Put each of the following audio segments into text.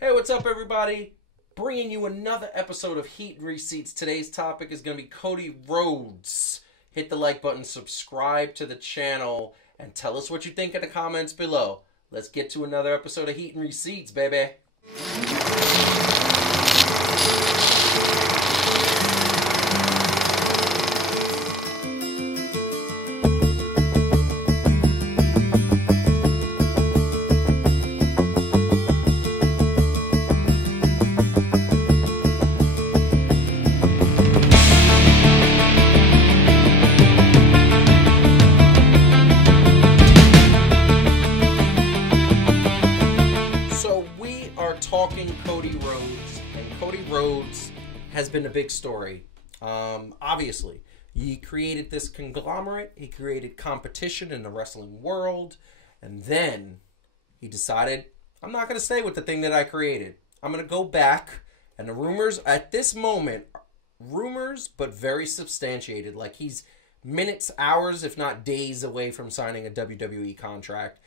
Hey, what's up, everybody? Bringing you another episode of Heat and Receipts. Today's topic is going to be Cody Rhodes. Hit the like button, subscribe to the channel, and tell us what you think in the comments below. Let's get to another episode of Heat and Receipts, baby. Talking Cody Rhodes, and Cody Rhodes has been a big story. Obviously, he created this conglomerate, he created competition in the wrestling world, and then he decided, I'm not going to stay with the thing that I created. I'm going to go back, and the rumors at this moment, rumors, but very substantiated, like he's minutes, hours, if not days away from signing a WWE contract,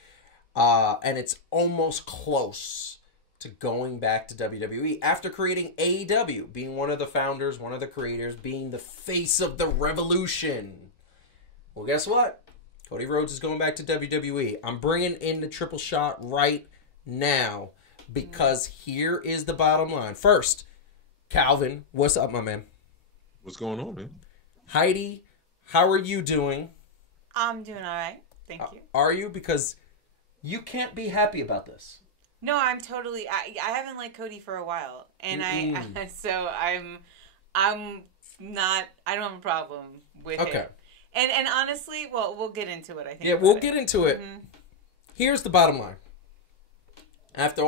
and it's almost close to going back to WWE after creating AEW, being one of the founders, one of the creators, being the face of the revolution. Well, guess what? Cody Rhodes is going back to WWE. I'm bringing in the triple shot right now because here is the bottom line. First, Calvin, what's up, my man? What's going on, man? Heidi, how are you doing? I'm doing all right. Thank you. Are you? Because you can't be happy about this. No, I'm totally. I haven't liked Cody for a while, and so I'm not. I don't have a problem with it. And honestly, well, we'll get into it. I think. Yeah, we'll get into it. Mm-hmm. Here's the bottom line. After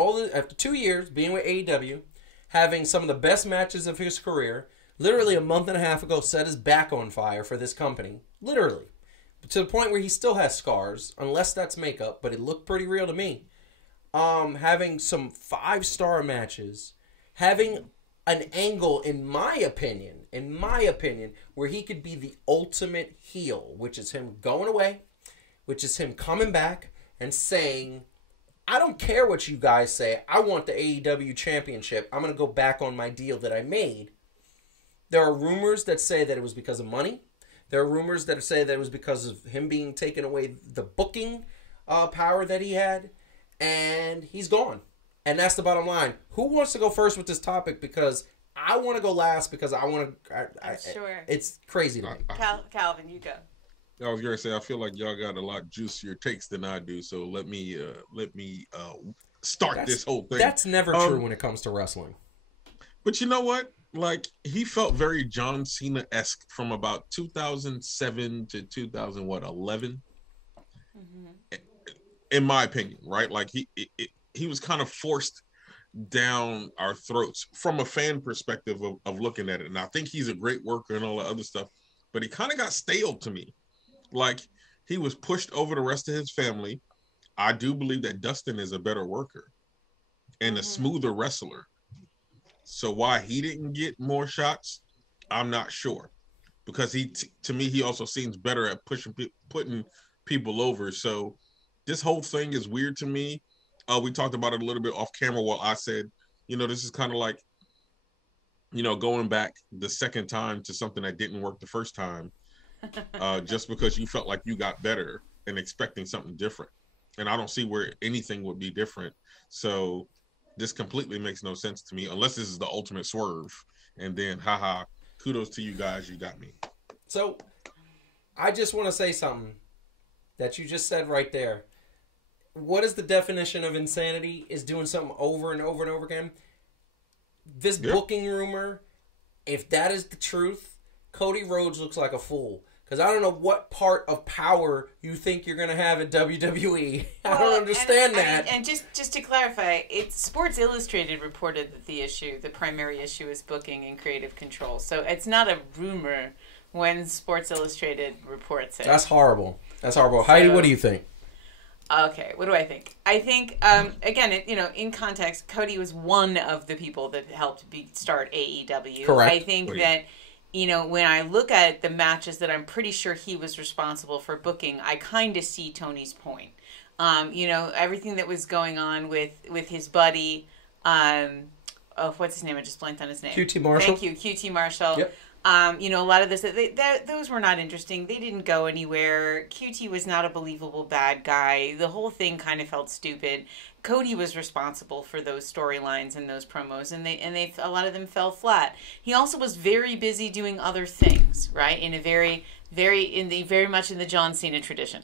2 years being with AEW, having some of the best matches of his career, literally a month and a half ago, set his back on fire for this company. Literally, to the point where he still has scars, unless that's makeup, but it looked pretty real to me. Having some 5-star matches, having an angle, in my opinion, where he could be the ultimate heel, which is him going away, which is him coming back and saying, I don't care what you guys say, I want the AEW championship, I'm going to go back on my deal that I made. There are rumors that say that it was because of money. There are rumors that say that it was because of him being taken away the booking power that he had. And he's gone. And that's the bottom line. Who wants to go first with this topic? Because I want to go last because I want to... Sure. It's crazy to me. Calvin, you go. I was going to say, I feel like y'all got a lot juicier takes than I do. So let me start this whole thing. That's never true when it comes to wrestling. But you know what? Like, he felt very John Cena-esque from about 2007 to 2011. Mm-hmm. In my opinion, right? Like he was kind of forced down our throats from a fan perspective of looking at it. And I think he's a great worker and all that other stuff, but he kind of got stale to me. Like he was pushed over the rest of his family. I do believe that Dustin is a better worker and a smoother wrestler. So why he didn't get more shots, I'm not sure. Because to me, he also seems better at putting people over. So this whole thing is weird to me. We talked about it a little bit off camera while I said, this is kind of like, going back the second time to something that didn't work the first time, just because you felt like you got better and expecting something different. And I don't see where anything would be different. So this completely makes no sense to me, unless this is the ultimate swerve. And then, haha, kudos to you guys, you got me. So I just want to say something that you just said right there. What is the definition of insanity? Is doing something over and over and over again. This booking rumor, if that is the truth, Cody Rhodes looks like a fool. Because I don't know what part of power you think you're going to have at WWE. I don't understand that. And just to clarify, Sports Illustrated reported that the primary issue is booking and creative control. So it's not a rumor when Sports Illustrated reports it. That's horrible. That's horrible. Heidi, what do you think? Okay, what do I think? I think, again, in context, Cody was one of the people that helped start AEW. Correct. I think that, when I look at the matches that I'm pretty sure he was responsible for booking, I kind of see Tony's point. Everything that was going on with his buddy, what's his name? I just blanked on his name. QT Marshall. Thank you, QT Marshall. Yep. You know, a lot of this, those were not interesting. They didn't go anywhere. QT was not a believable bad guy. The whole thing kind of felt stupid. Cody was responsible for those storylines and those promos, and a lot of them fell flat. He also was very busy doing other things, right? In a very much in the John Cena tradition.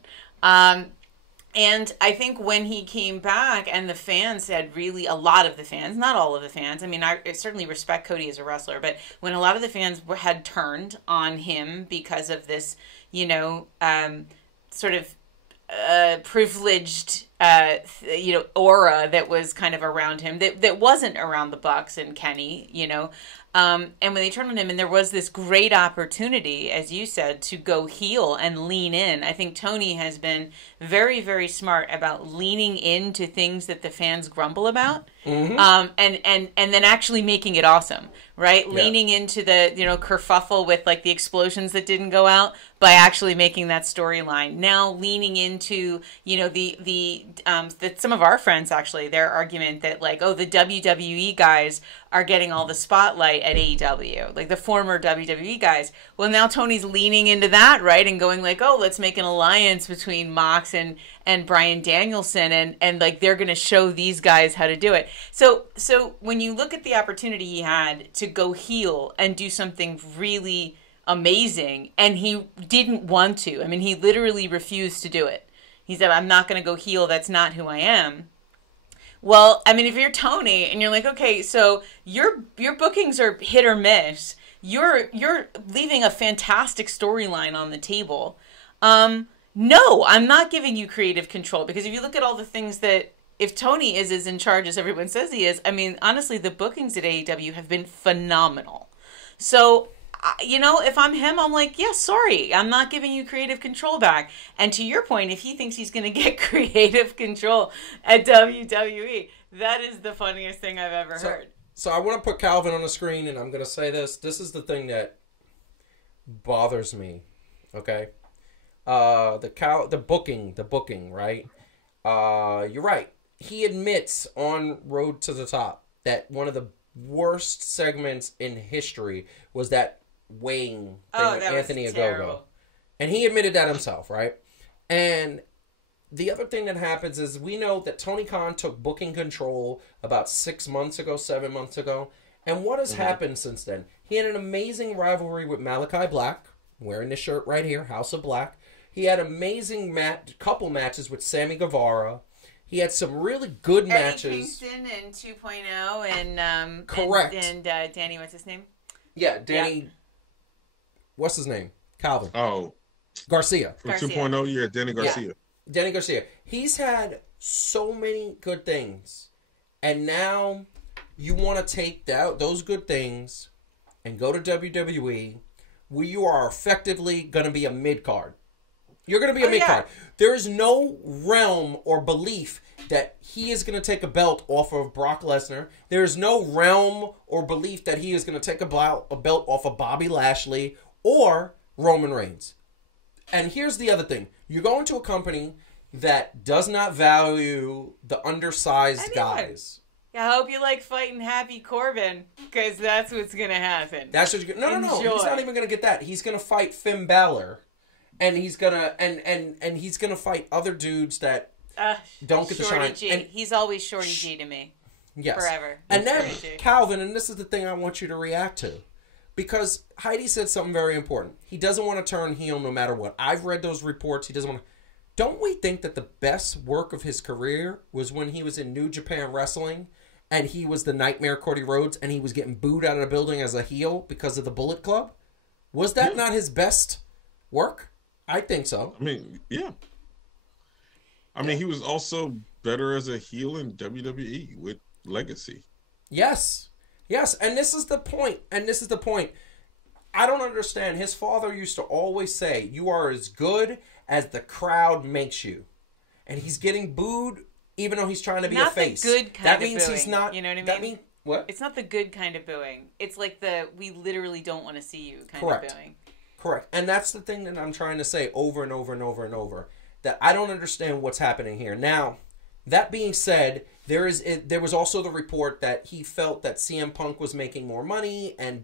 And I think when he came back and the fans said, really, a lot of the fans, not all of the fans, I mean, I certainly respect Cody as a wrestler, but when a lot of the fans had turned on him because of this, you know, sort of privileged, you know, aura that was kind of around him, that wasn't around the Bucks and Kenny, you know, and when they turned on him, and there was this great opportunity, as you said, to go heel and lean in. I think Tony has been very, very smart about leaning into things that the fans grumble about, and then actually making it awesome, right? Yeah. Leaning into the, you know, kerfuffle with like the explosions that didn't go out by actually making that storyline. Now leaning into, you know, the some of our friends actually, their argument that like, oh, the WWE guys are getting all the spotlight at AEW, like the former WWE guys. Well, now Tony's leaning into that, right? And going like, oh, let's make an alliance between Mox and Bryan Danielson, and like they're going to show these guys how to do it. So when you look at the opportunity he had to go heel and do something really amazing, and he didn't want to. I mean, he literally refused to do it. He said, I'm not going to go heel. That's not who I am. Well, I mean, if you're Tony and you're like, okay, so your bookings are hit or miss. You're leaving a fantastic storyline on the table. No, I'm not giving you creative control, because if you look at all the things that, if Tony is as in charge as everyone says he is, I mean, honestly, the bookings at AEW have been phenomenal. So, you know, if I'm him, I'm like, yeah, sorry, I'm not giving you creative control back. And to your point, if he thinks he's going to get creative control at WWE, that is the funniest thing I've ever heard. So I want to put Calvin on the screen, and I'm going to say this. This is the thing that bothers me, okay? The booking, right? You're right. He admits on Road to the Top that one of the worst segments in history was that weighing thing with Anthony Ogogo. And he admitted that himself, right? And the other thing that happens is we know that Tony Khan took booking control about 7 months ago. And what has happened since then? He had an amazing rivalry with Malachi Black, wearing this shirt right here, House of Black. He had amazing couple matches with Sammy Guevara. He had some really good matches. Eddie Kingston and 2.0 and correct. And Danny, what's his name? Yeah, Danny. Yeah. What's his name? Calvin. Oh, Garcia. From 2.0, yeah, Danny Garcia. Yeah. Danny Garcia. He's had so many good things, and now you want to take those good things and go to WWE, where you are effectively going to be a mid-card. You're going to be a mid-card. Yeah. There is no realm or belief that he is going to take a belt off of Brock Lesnar. There is no realm or belief that he is going to take a belt off of Bobby Lashley or Roman Reigns. And here's the other thing. You're going to a company that does not value the undersized guys. I hope you like fighting Happy Corbin, because that's what's going to happen. That's what No. He's not even going to get that. He's going to fight Finn Balor. And he's gonna and he's gonna fight other dudes that don't get the shine. G. And he's always Shorty G to me. Yes. Forever. And then Calvin, and this is the thing I want you to react to, because Heidi said something very important. He doesn't want to turn heel no matter what. I've read those reports. He doesn't want to. Don't we think that the best work of his career was when he was in New Japan Wrestling, and he was the Nightmare Cody Rhodes, and he was getting booed out of the building as a heel because of the Bullet Club? Was that not his best work? I think so. I mean, yeah. I mean, he was also better as a heel in WWE with Legacy. Yes. And this is the point. I don't understand. His father used to always say, you are as good as the crowd makes you. And he's getting booed even though he's trying to be a face. Not the good kind of booing. That means he's not. You know what I mean? That means, what? It's not the good kind of booing. It's like the, we literally don't want to see you kind of booing. Correct. And that's the thing that I'm trying to say over and over and over and over, that I don't understand what's happening here. Now, that being said, There was also the report that he felt that CM Punk was making more money and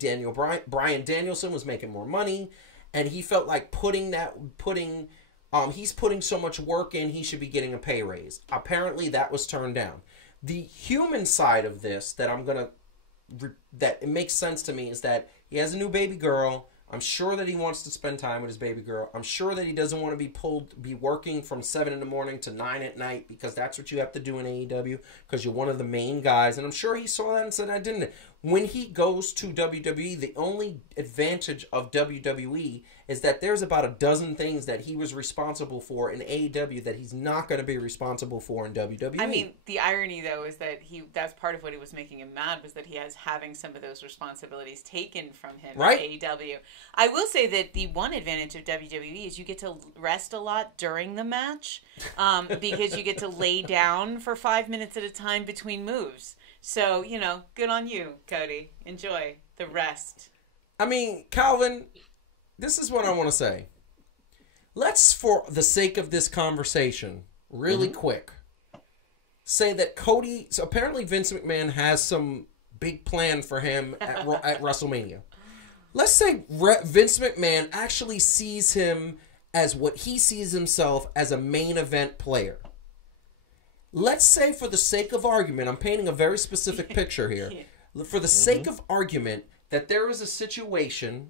Bryan Danielson was making more money, and he felt like he's putting so much work in, he should be getting a pay raise. Apparently, that was turned down. The human side of this that it makes sense to me is that he has a new baby girl. I'm sure that he wants to spend time with his baby girl. I'm sure that he doesn't want to be working from 7 in the morning to 9 at night, because that's what you have to do in AEW because you're one of the main guys. And I'm sure he saw that and said, I didn't. When he goes to WWE, the only advantage of WWE is that there's about a dozen things that he was responsible for in AEW that he's not going to be responsible for in WWE. I mean, the irony, though, is that that's part of what was making him mad, was that he has having some of those responsibilities taken from him right. in AEW. I will say that the one advantage of WWE is you get to rest a lot during the match because you get to lay down for 5 minutes at a time between moves. So, good on you, Cody. Enjoy the rest. I mean, Calvin, this is what I want to say. Let's, for the sake of this conversation, really quick, say that Cody... So apparently Vince McMahon has some big plan for him at WrestleMania. Let's say Vince McMahon actually sees him as what he sees himself as a main event player. Let's say, for the sake of argument, I'm painting a very specific picture here. For the sake of argument, that there is a situation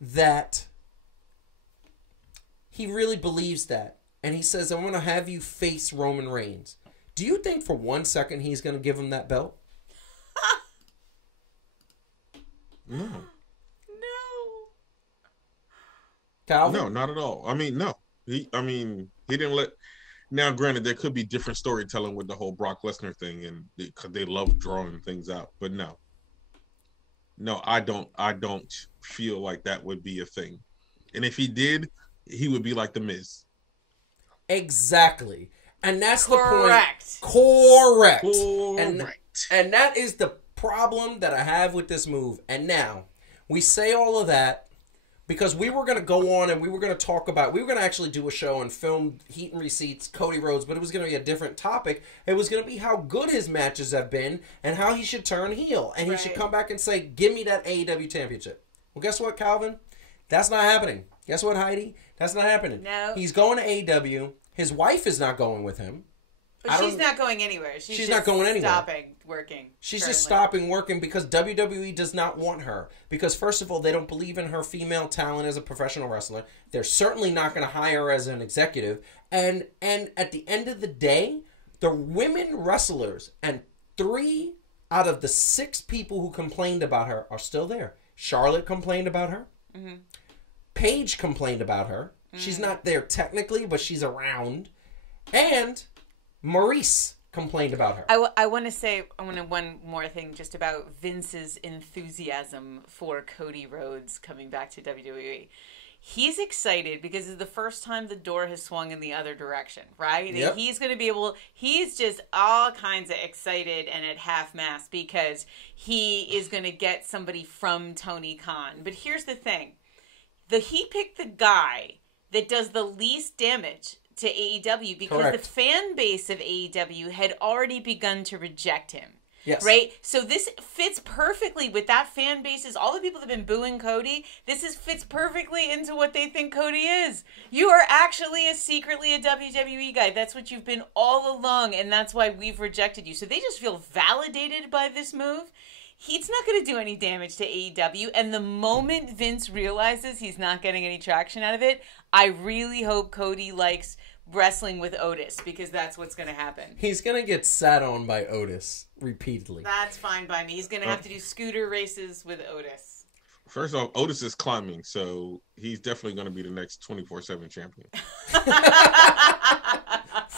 that he really believes that. And he says, I want to have you face Roman Reigns. Do you think for 1 second he's going to give him that belt? No. No. Calvin? No, not at all. I mean, no. He didn't let... Now, granted, there could be different storytelling with the whole Brock Lesnar thing, and because they love drawing things out. But no, I don't feel like that would be a thing. And if he did, he would be like the Miz. Exactly, and that's Correct. The point. Correct. Correct. And that is the problem that I have with this move. And now we say all of that because we were going to go on and we were going to talk about, we were going to actually do a show and film Heat and Receipts, Cody Rhodes, but it was going to be a different topic. It was going to be how good his matches have been and how he should turn heel. And he should come back and say, give me that AEW championship. Well, guess what, Calvin? That's not happening. Guess what, Heidi? That's not happening. No. He's going to AEW. His wife is not going with him. But she's not going anywhere. She's not going anywhere. Stopping working. She's currently. just stopping working because WWE does not want her. Because first of all, they don't believe in her female talent as a professional wrestler. They're certainly not going to hire her as an executive. And at the end of the day, the women wrestlers and 3 out of the 6 people who complained about her are still there. Charlotte complained about her. Mm-hmm. Paige complained about her. Mm-hmm. She's not there technically, but she's around. And Maurice complained about her. I want to say one more thing just about Vince's enthusiasm for Cody Rhodes coming back to WWE. He's excited because it's the first time the door has swung in the other direction, right? Yep. And he's going to be he's just all kinds of excited and at half-mast because he is going to get somebody from Tony Khan. But here's the thing. He picked the guy that does the least damage to AEW because Correct. The fan base of AEW had already begun to reject him. Yes. Right? So this fits perfectly with that fan base's, all the people that have been booing Cody, fits perfectly into what they think Cody is. You are actually secretly a WWE guy. That's what you've been all along, and that's why we've rejected you. So they just feel validated by this move. He's not going to do any damage to AEW, and the moment Vince realizes he's not getting any traction out of it, I really hope Cody likes wrestling with Otis, because that's what's going to happen. He's going to get sat on by Otis repeatedly. That's fine by me. He's going to have to do scooter races with Otis. First off, Otis is climbing, so he's definitely going to be the next 24/7 champion. Facts.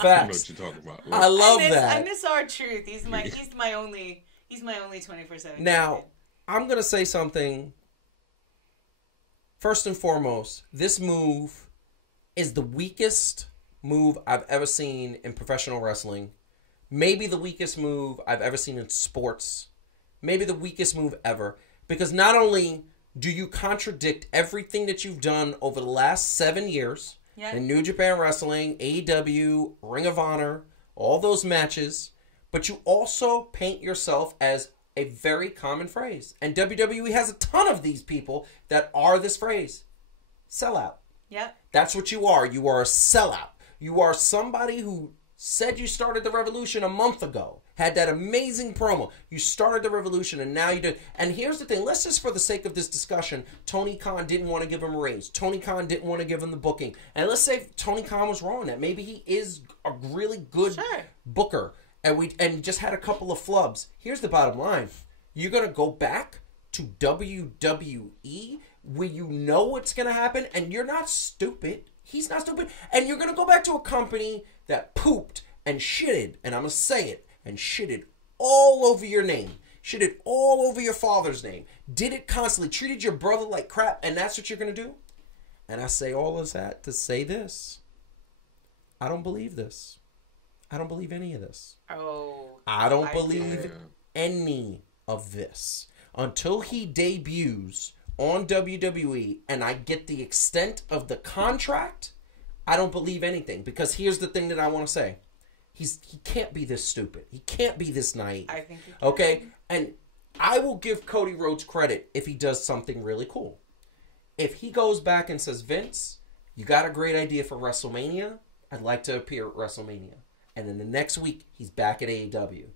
I know what you're talking about. I love that. I miss R-Truth. He's my only 24/7. Now, I'm going to say something. First and foremost, this move is the weakest move I've ever seen in professional wrestling. Maybe the weakest move I've ever seen in sports. Maybe the weakest move ever. Because not only do you contradict everything that you've done over the last 7 years in New Japan Wrestling, AEW, Ring of Honor, all those matches, but you also paint yourself as a very common phrase. And WWE has a ton of these people that are this phrase. Sellout. Yep. That's what you are. You are a sellout. You are somebody who said you started the revolution a month ago. Had that amazing promo. You started the revolution and now you did. And here's the thing. Let's just, for the sake of this discussion, Tony Khan didn't want to give him a raise. Tony Khan didn't want to give him the booking. And let's say Tony Khan was wrong. That maybe he is a really good booker. And just had a couple of flubs. Here's the bottom line. You're going to go back to WWE where you know what's going to happen. And you're not stupid. He's not stupid. And you're going to go back to a company that pooped and shitted. And I'm going to say it. And shitted all over your name. Shitted all over your father's name. Did it constantly. Treated your brother like crap. And that's what you're going to do? And I say all of that to say this. I don't believe this. I don't believe any of this. I don't believe any of this. Until he debuts on WWE and I get the extent of the contract, I don't believe anything. Because here's the thing that I want to say. He can't be this stupid. He can't be this naive. I think he can. Okay? And I will give Cody Rhodes credit if he does something really cool. If he goes back and says, Vince, you got a great idea for WrestleMania. I'd like to appear at WrestleMania. And then the next week, he's back at AEW.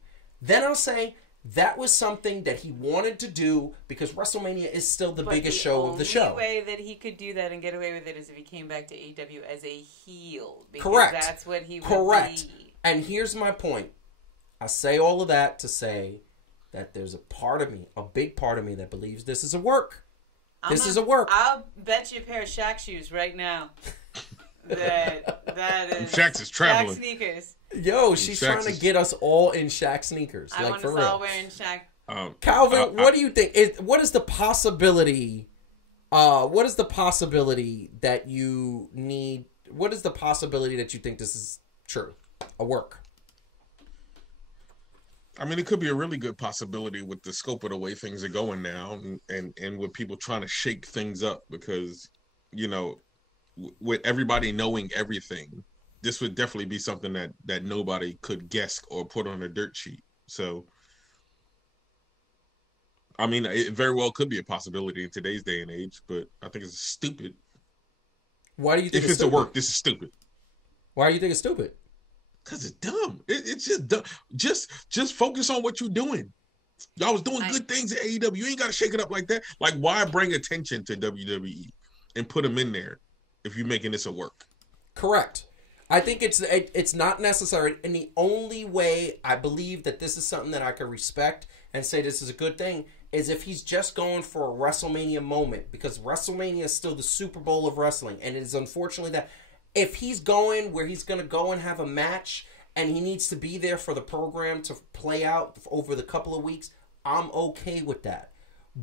Then I'll say that was something that he wanted to do because WrestleMania is still the biggest show of the show. The only way that he could do that and get away with it is if he came back to AEW as a heel. Because Correct. That's what he would be. And here's my point. I say all of that to say that there's a part of me, a big part of me that believes this is a work. This is a work. I'll bet you a pair of Shaq shoes right now. that is Shaq's is traveling. Shaq sneakers. Yo, she's trying to get us all in Shaq sneakers. I want us all wearing Shaq. Calvin, what do you think? What is the possibility? What is the possibility that you need? What is the possibility that you think this is true? A work. I mean, it could be a really good possibility with the scope of the way things are going now, and with people trying to shake things up because, you know, with everybody knowing everything, this would definitely be something that nobody could guess or put on a dirt sheet. So, I mean, it very well could be a possibility in today's day and age, but I think it's stupid. Why do you think if it's a work? This is stupid. Why do you think it's stupid? Because it's dumb. It's just dumb. Just focus on what you're doing. Y'all was doing good things at AEW. You ain't got to shake it up like that. Like, why bring attention to WWE and put them in there if you're making this a work? Correct. I think it's not necessary. And the only way I believe that this is something that I can respect and say this is a good thing is if he's just going for a WrestleMania moment. Because WrestleMania is still the Super Bowl of wrestling. And it is unfortunately that if he's going where he's going to go and have a match and he needs to be there for the program to play out over the couple of weeks, I'm okay with that.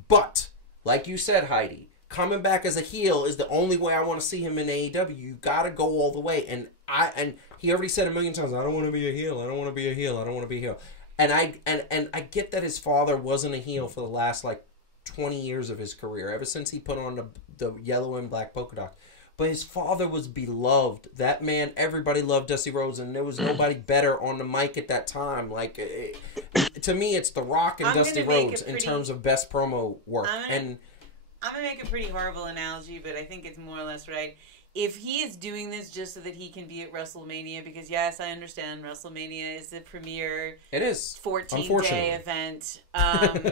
But, like you said, Heidi, coming back as a heel is the only way I want to see him in AEW. You got to go all the way. And he already said a million times, I don't want to be a heel. I don't want to be a heel. I don't want to be a heel. And I get that his father wasn't a heel for the last, 20 years of his career, ever since he put on the yellow and black polka dot. But his father was beloved. That man, everybody loved Dusty Rhodes, and there was nobody better on the mic at that time. To me, it's The Rock and Dusty Rhodes in terms of best promo work. I'm going to make a pretty horrible analogy, but I think it's more or less right. If he is doing this just so that he can be at WrestleMania, because yes, I understand WrestleMania is the premier 14-day event of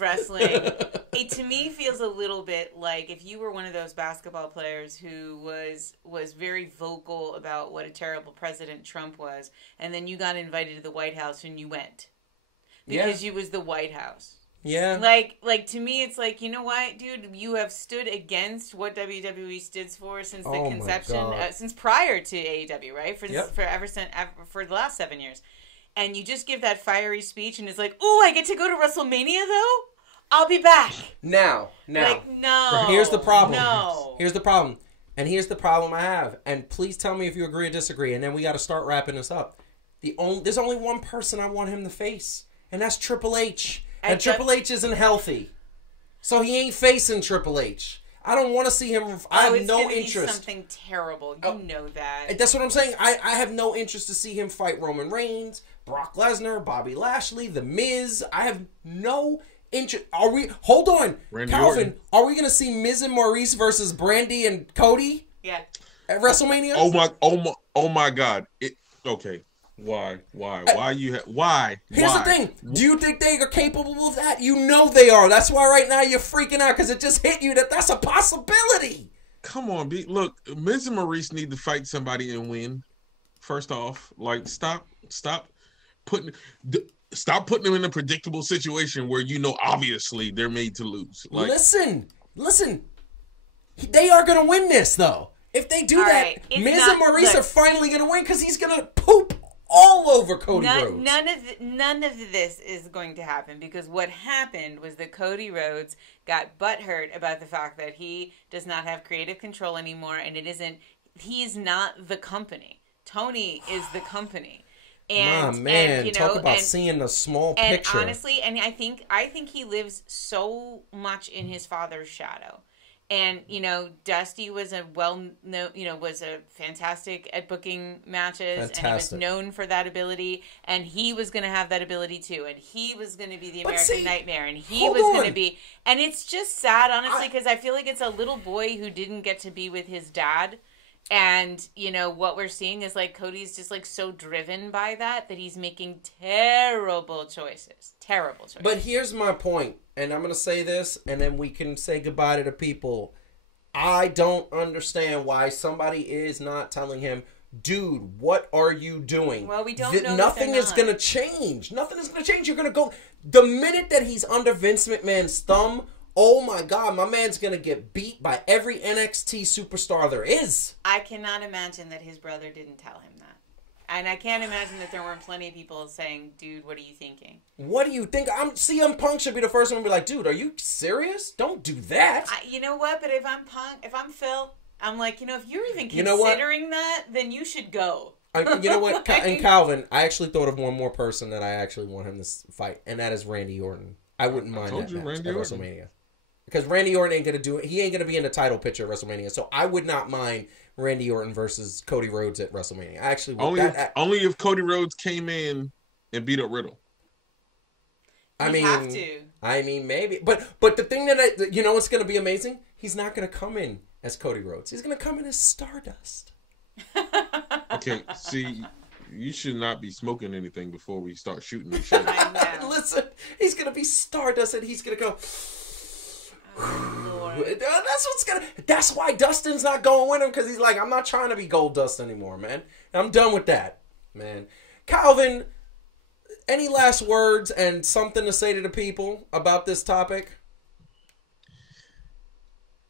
wrestling. It to me feels a little bit like if you were one of those basketball players who was very vocal about what a terrible president Trump was, and then you got invited to the White House and you went because you was the White House. Yeah. Like to me, it's like, you know what, dude? You have stood against what WWE stands for since the conception, since prior to AEW, right? For the last 7 years. And you just give that fiery speech and it's like, ooh, I get to go to WrestleMania, though? I'll be back. Now. Like, no. Here's the problem. No. Here's the problem. And here's the problem I have. And please tell me if you agree or disagree. And then we got to start wrapping this up. There's only one person I want him to face. And that's Triple H. And Triple H isn't healthy. So he ain't facing Triple H. I don't want to see him. I have no interest. It's going to be something terrible. You know that. That's what I'm saying. I have no interest to see him fight Roman Reigns, Brock Lesnar, Bobby Lashley, The Miz. I have no interest. Hold on, Randy Calvin. Orton. Are we going to see Miz and Maurice versus Brandy and Cody? Yeah. At WrestleMania? Oh my God. Okay. Why? Here's the thing. Do you think they are capable of that? You know they are. That's why right now you're freaking out because it just hit you that that's a possibility. Come on, B. Look, Miz and Maurice need to fight somebody and win. First off, like stop putting them in a predictable situation where obviously they're made to lose. Like, listen. They are going to win this though. If they do that, Miz and Maurice are finally going to win because he's going to poop all over Cody Rhodes. None of this is going to happen because what happened was that Cody Rhodes got butthurt about the fact that he does not have creative control anymore, and he's not the company. Tony is the company. And, talk about seeing the small picture. And honestly, I think he lives so much in his father's shadow. And, Dusty was was a fantastic at booking matches. Fantastic. And he was known for that ability. And he was going to have that ability too. And he was going to be the American Nightmare. And he was going to be... And it's just sad, honestly, because I feel like it's a little boy who didn't get to be with his dad. And, what we're seeing is, like, Cody's just, like, so driven by that he's making terrible choices. Terrible choices. But here's my point, and I'm going to say this, and then we can say goodbye to the people. I don't understand why somebody is not telling him, dude, what are you doing? Well, we don't know. Nothing is going to change. Nothing is going to change. You're going to go... The minute that he's under Vince McMahon's thumb... Oh my God, my man's going to get beat by every NXT superstar there is. I cannot imagine that his brother didn't tell him that. And I can't imagine that there weren't plenty of people saying, dude, what are you thinking? What do you think? CM Punk should be the first one to be like, dude, are you serious? Don't do that. You know what? But if I'm Punk, if I'm Phil, I'm like, if you're even considering that, then you should go. You know what? And Calvin, I actually thought of one more person that I actually want him to fight, and that is Randy Orton. I wouldn't mind that match at WrestleMania. Because Randy Orton ain't going to do it. He ain't going to be in the title picture at WrestleMania. So I would not mind Randy Orton versus Cody Rhodes at WrestleMania. I actually would. Only if Cody Rhodes came in and beat up Riddle. Have to. I mean, maybe. But the thing that what's going to be amazing? He's not going to come in as Cody Rhodes. He's going to come in as Stardust. Okay, see... You should not be smoking anything before we start shooting the shit. I know. Listen, he's going to be Stardust and he's going to go... Oh, Lord. That's why Dustin's not going with him, because he's like, I'm not trying to be Gold Dust anymore, man. I'm done with that, man. Calvin, any last words and something to say to the people about this topic?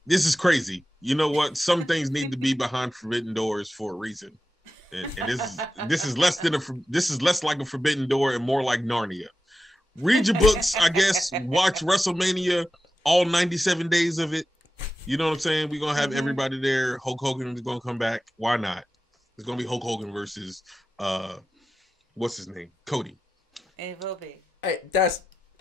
This is crazy. You know what? Some things need to be behind forbidden doors for a reason, and this is less like a forbidden door and more like Narnia. Read your books, I guess. Watch WrestleMania. All 97 days of it. You know what I'm saying? We're going to have everybody there. Hulk Hogan is going to come back. Why not? It's going to be Hulk Hogan versus, what's his name? Cody. It will be.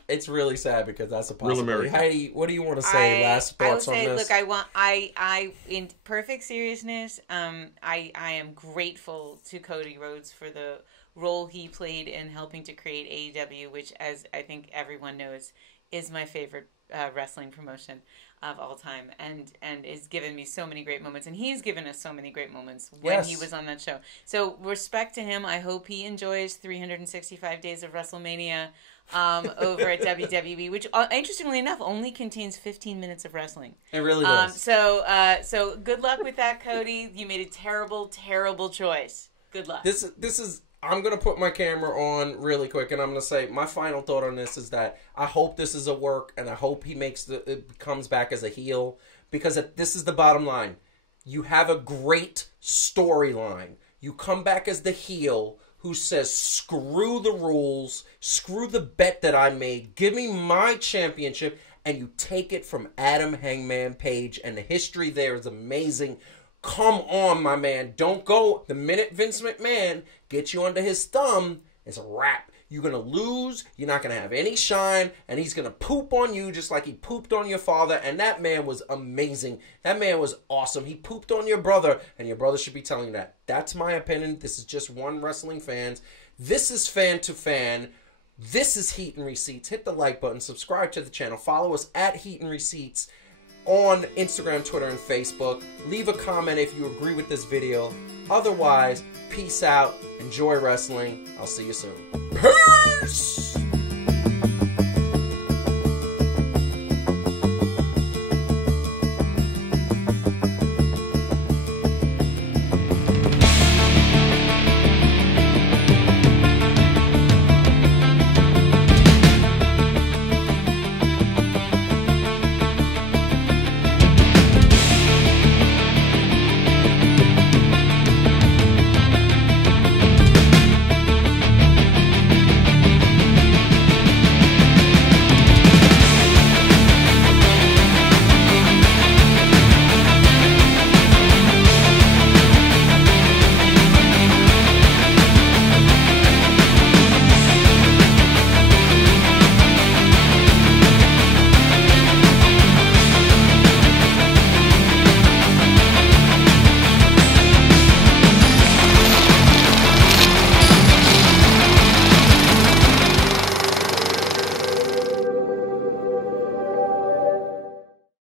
It's really sad because that's a possibility. Heidi, what do you want to say? Last thoughts on this? Look, I in perfect seriousness, I am grateful to Cody Rhodes for the role he played in helping to create AEW, which, as I think everyone knows, is my favorite wrestling promotion of all time, and has given me so many great moments, and he's given us so many great moments when he was on that show. So respect to him. I hope he enjoys 365 days of WrestleMania over at WWE, which interestingly enough only contains 15 minutes of wrestling. It really does. So good luck with that, Cody. You made a terrible, terrible choice. Good luck. This is. I'm going to put my camera on really quick, and I'm going to say my final thought on this is that I hope this is a work, and I hope he comes back as a heel, because this is the bottom line. You have a great storyline. You come back as the heel who says, screw the rules, screw the bet that I made, give me my championship, and you take it from Adam Hangman Page, and the history there is amazing. Come on, my man. Don't go. The minute Vince McMahon gets you under his thumb, it's a wrap. You're going to lose. You're not going to have any shine. And he's going to poop on you just like he pooped on your father. And that man was amazing. That man was awesome. He pooped on your brother. And your brother should be telling you that. That's my opinion. This is just one wrestling fans. This is fan to fan. This is Heat and Receipts. Hit the like button. Subscribe to the channel. Follow us at Heat and Receipts on Instagram, Twitter, and Facebook. Leave a comment if you agree with this video. Otherwise, peace out. Enjoy wrestling. I'll see you soon. Peace!